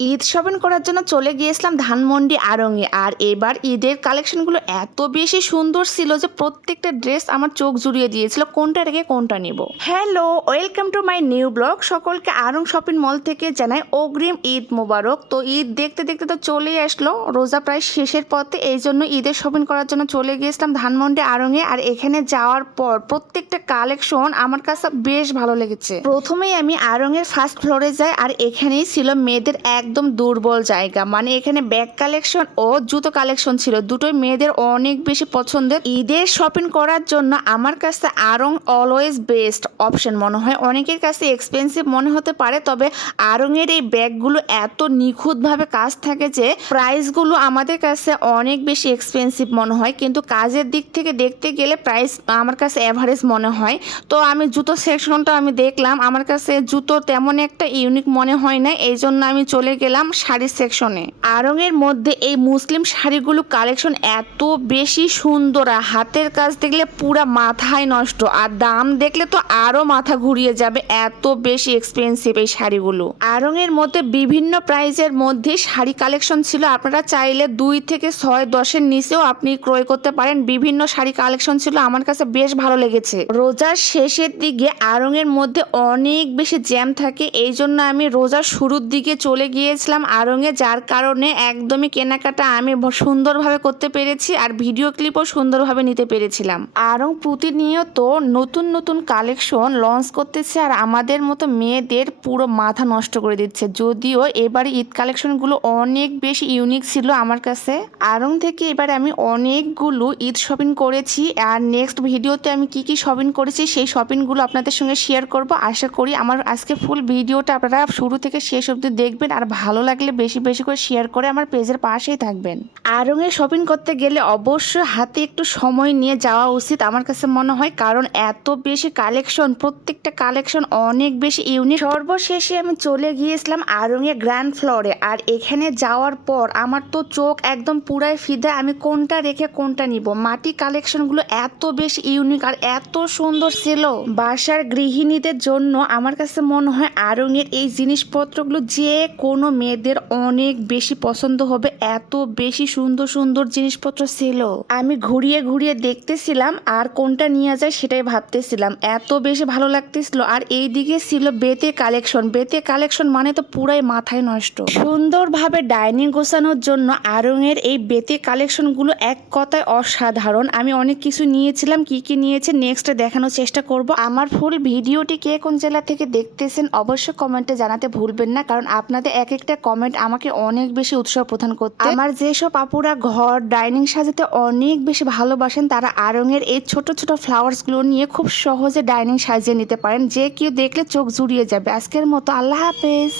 Eid shopping করার জন্য চলে গিয়েছিলাম ধানমন্ডি আড়ংয়ে। আর এবার ঈদের কালেকশনগুলো এত বেশি সুন্দর ছিল যে প্রত্যেকটা ড্রেস আমার চোখ জুড়িয়ে দিয়েছিল, কোনটা রেখে কোনটা নিব। Hello, welcome to my new blog. সকলকে আড়ং শপিং মল থেকে জানাই অগ্রিম ঈদ মোবারক। তো ঈদ দেখতে দেখতে তো চলেই আসলো, রোজা প্রায় শেষের পথে, এই জন্য ঈদের শপিং করার জন্য চলে গিয়েছিলাম ধানমন্ডি আড়ংয়ে। আর এখানে যাওয়ার পর প্রত্যেকটা কালেকশন আমার কাছে বেশ ভালো লেগেছে। প্রথমেই আমি আড়ংয়ের ফার্স্ট ফ্লোরে যাই, আর এখানেই ছিল মেয়েদের একদম দুর্বল জায়গা। মানে এখানে ব্যাগ কালেকশন ও জুতো কালেকশন ছিল, দুটোই মেয়েদের অনেক বেশি পছন্দের। ঈদের শপিং করার জন্য আমার কাছে আড়ং অলওয়েজ বেস্ট অপশন মনে হয়। অনেকের কাছে এক্সপেন্সিভ মনে হতে পারে, তবে আড়ংয়ের এই ব্যাগগুলো এত নিখুঁতভাবে কাজ থাকে যে প্রাইসগুলো আমাদের কাছে অনেক বেশি এক্সপেন্সিভ মনে হয়, কিন্তু কাজের দিক থেকে দেখতে গেলে প্রাইস আমার কাছে অ্যাভারেজ মনে হয়। তো আমি জুতো সেকশনটা আমি দেখলাম, আমার কাছে জুতো তেমন একটা ইউনিক মনে হয় না, এই জন্য আমি চলে গেলাম শাড়ি সেকশনে। আড়ংয়ের মধ্যে এই মুসলিম শাড়িগুলো কালেকশন এত বেশি সুন্দর, হাতের কাজ দেখলে পুরা মাথায় নষ্ট, আর দাম দেখলে তো আরো মাথা ঘুরিয়ে যাবে, এত বেশি এক্সপেন্সিভ এই শাড়িগুলো। আড়ংয়ের মধ্যে বিভিন্ন প্রাইজের মধ্যে শাড়ি কালেকশন ছিল, আপনারা চাইলে 2 থেকে 6-10-এর নিচেও আপনি ক্রয় করতে পারেন। বিভিন্ন শাড়ি কালেকশন ছিল, আমার কাছে বেশ ভালো লেগেছে। রোজার শেষের দিকে আড়ংয়ের মধ্যে অনেক বেশি জ্যাম থাকে, এই জন্য আমি রোজার শুরুর দিকে চলে গিয়েছিলাম আড়ংয়ে, যার কারণে একদমই কেনাকাটা আমি সুন্দরভাবে করতে পেরেছি, আর ভিডিও ক্লিপও সুন্দরভাবে নিতে পেরেছিলাম। আড়ং প্রতিনিয়ত নতুন নতুন কালেকশন লঞ্চ করতেছে, আর আমাদের মতো মেয়েদের পুরো মাথা নষ্ট করে দিচ্ছে। যদিও এবারে ঈদ কালেকশনগুলো অনেক বেশি ইউনিক ছিল আমার কাছে। আড়ং থেকে এবারে আমি অনেকগুলো ঈদ শপিং করেছি, আর নেক্সট ভিডিওতে আমি কি কি শপিং করেছি সেই শপিংগুলো আপনাদের সঙ্গে শেয়ার করব। আশা করি আমার আজকে ফুল ভিডিওটা আপনারা শুরু থেকে শেষ অবধি দেখবেন, আর ভালো লাগলে বেশি বেশি করে শেয়ার করে আমার পেজের পাশেই থাকবেন। আড়ংয়ে শপিং করতে গেলে অবশ্যই হাতে একটু সময় নিয়ে যাওয়া উচিত আমার কাছে মনে হয়, কারণ এত বেশি কালেকশন, প্রত্যেকটা কালেকশন অনেক বেশি ইউনিক। সর্বশেষে আমি চলে গিয়েছিলাম আড়ংয়ে গ্র্যান্ড ফ্লোরে, আর এখানে যাওয়ার পর আমার তো চোখ একদম পুরাই ফিদা, আমি কোনটা রেখে কোনটা নিব। মাটি কালেকশনগুলো এত বেশি ইউনিক আর এত সুন্দর ছিল, বাসার গৃহিণীদের জন্য আমার কাছে মনে হয় আড়ংয়ের এই জিনিসপত্রগুলো যে কোনো মেয়েদের অনেক বেশি পছন্দ হবে, এত বেশি সুন্দর সুন্দর জিনিসপত্র ছিল। আমি ঘুরিয়ে ঘুরিয়ে দেখতেছিলাম আর কোনটা নিয়ে যায় সেটাই ভাবতেছিলাম, এত বেশি ভালো লাগতেছিল। আর এই দিকে ছিল বেতে কালেকশন। বেতে কালেকশন মানে তো পুরাই মাথায় নষ্ট। সুন্দরভাবে ডাইনিং গোছানোর জন্য আড়ংয়ের এই বেতে কালেকশনগুলো এক কথায় অসাধারণ। আমি অনেক কিছু নিয়েছিলাম, কি কি নিয়েছে নেক্সট দেখানোর চেষ্টা করব। আমার ফুল ভিডিওটি কে কোন জেলা থেকে দেখতেছেন অবশ্যই কমেন্টে জানাতে ভুলবেন না, কারণ আপনাদের এক একটা কমেন্ট আমাকে অনেক বেশি উৎসাহ প্রদান করতে। আমার যেসব আপুরা ঘর ডাইনিং সাজাতে অনেক বেশি ভালোবাসেন, তারা আড়ংয়ের এই ছোট ছোট ফ্লাওয়ার্সগুলো নিয়ে খুব সহজে ডাইনিং সাজিয়ে নিতে পারেন, যে কেউ দেখলে চোখ জুড়িয়ে যাবে। আজকের মতো আল্লাহ হাফেজ।